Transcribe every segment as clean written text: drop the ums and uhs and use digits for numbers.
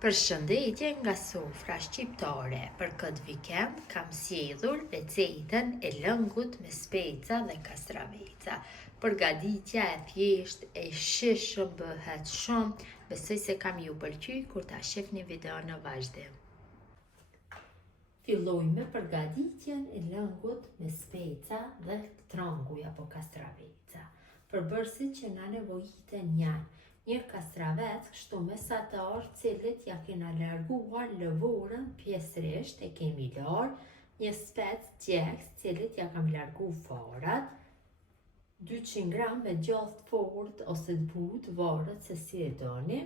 Përshëndetje nga sofra shqiptare. Për këtë vikend kam sjellur recetën e lëngut me speca dhe kastraveca. Përgatitja e thjeshtë, e shishëm, bëhet shumë. Besoj se kam ju pëlqy kur ta shihni videon në vazhdim. Filloj me përgatitjen e lëngut me speca dhe tranguj apo kastraveca. Përbërësit që na nevojiten janë një kastravec kështu mesatar, cilët ja kena larguar lëvorën pjesërisht, e kemi larë, një spec djegës, cilët ja kam largu farat, 200 gram me djathë fort ose të butë, varet se si e doni,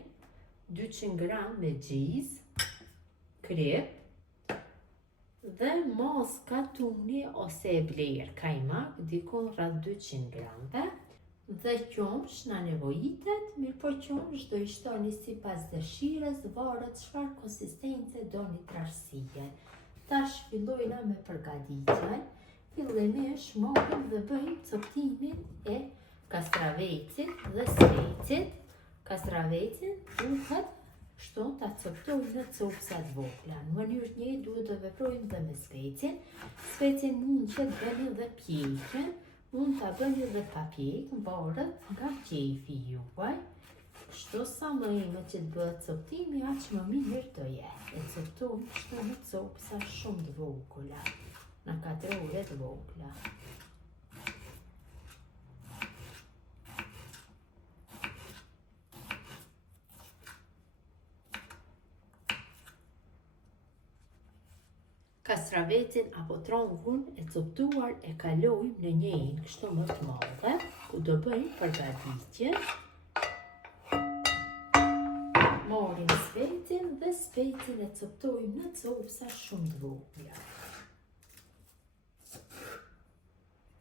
200 gram me gjiz, krip, dhe maska tuni ose e blerë kajmak, dikon rreth 200 gramve, dhe qumsh na nevojitet, mirë po qumsh do i shtoni sipas dëshirës, varet çfarë konsistence doni trashësie. Tash fillojna me përgatitjen. Fillimisht marrim dhe bëjmë coptimin e kastravecit dhe specit. Kastravecin duhet kështu ta coptojmë në copsa të vogla. Në mënyrë të njëjtë duhet të veprojmë dhe me specin. Specin mund që të bëni dhe pjekën, mund të bëni dhe pa pjekë, varet nga qefi juaj. Kështu sa më ime që të bëhet coptimi, aq më mirë do jetë. E coptojmë kështu në copsa shumë të vogla, në katrore të vogla. Kastravecin apo trangun e coptuar e kalojmë në një enë kështu më të madhe, ku do bëjmë përgatitjen. Marrim specin dhe specin e coptojmë në copsa shumë të vogla.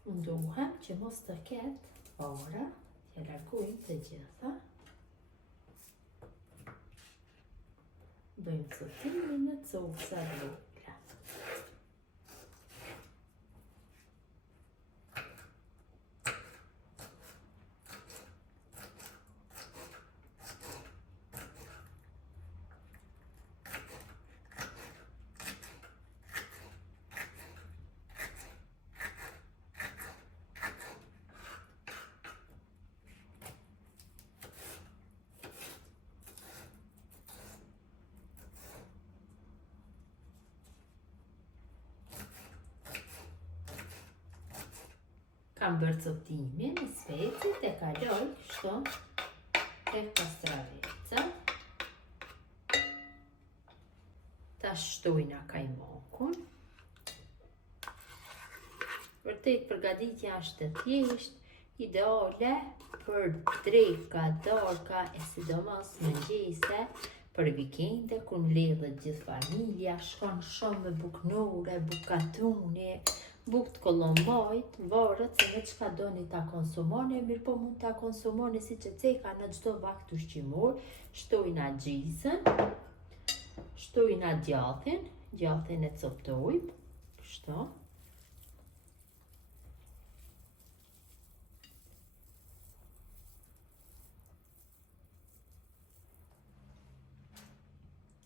Mundohem që mos të ketë fara, t'ja largojmë të gjitha. Bëjmë coptimin në copsa të vogla. Kam bërë coptimin e specit e kaloj kështu tek kastraveca. Ta shtojna kajmakun. Vërtet përgatitja është e thjeshtë, ideale për dreka, darka e sidomos mëngjese, për vikende kur mbledhet gjithë familja, shkon shumë me buknore, bukatuni, bukë të kolombajt, varet se me çka doni ta konsumoni, mirë po mund ta konsumoni si që ceka në çdo vakt ushqimor. Shtojna gjizën, shtojna djathin e coptojmë, kështu.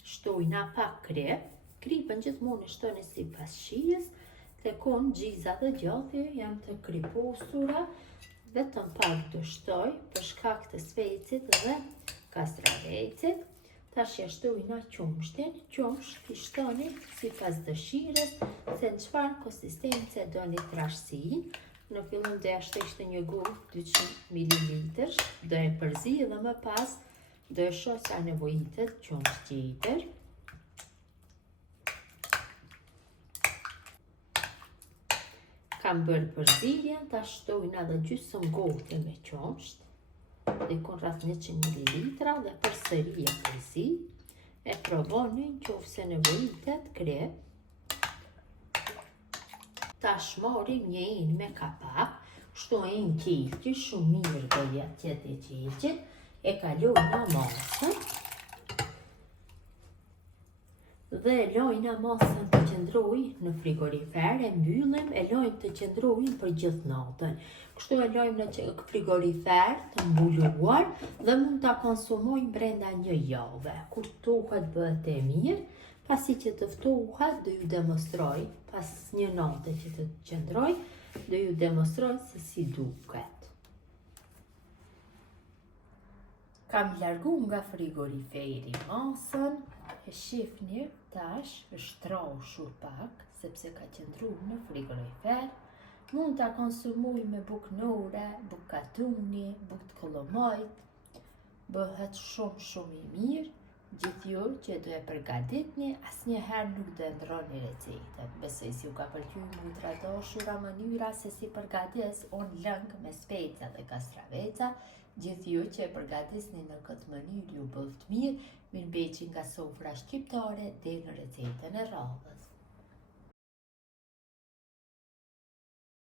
Shtojna pak krip, kripën gjithmonë e shtoni sipas shijes. Tekon gjiza dhe djathi janë të kriposura, vetëm pak do shtoj për shkak të specit dhe kastravecit. Tash ja shtojna qumshtin, qumsh i shtoni sipas dëshirës, se në çfarë konsistence doni trashësi. Në fillim do ja shtoj një gurë 200 ml, do e përzi dhe më pas do e shoh sa nevojitet qumsh tjetër. Kam bërë përzirjen, ta shtojna dhe gjysmë gote me qumsht, dikon rreth 100 ml dhe përsëri e përzi. E provoni nëse nevojitet krip. Tash marrim një enë me kapak, kështu enë qelqi, shumë mirë do jetë qetë e qelqit, e kalojna masën dhe e lojna masën të qëndroj në frigorifer, e mbyllim, e lojmë të qëndrojnë për gjithë natën. Kështu e lojmë në frigorifer të mbuluar dhe mund të konsumojmë brenda një jave. Kur ftohet bëhet e mirë, pasi që të ftohet do ju demonstroj, pas një nate që të qëndroj, do ju demonstroj se si duket. Kam largu nga frigoriferi masën, e shifni tash është trashur pak, sepse ka qëndru në frigorifer. Mund ta konsumuj me bukë nore, bukë katuni, bukë të kollomajt, bëhet shumë i mirë. Gjithë ju që do e përgatitni, asnjëherë nuk do e ndroni recetën. Besoj si u ka pëlqyer mujtra dashura mënyra se si përgatis unë lëng me speca dhe kastraveca. Gjithë ju që e përgatisni në këtë mënyrë ju bëft mirë, mirëmbëjtje nga sofra shqiptare deri në recetën e radhës.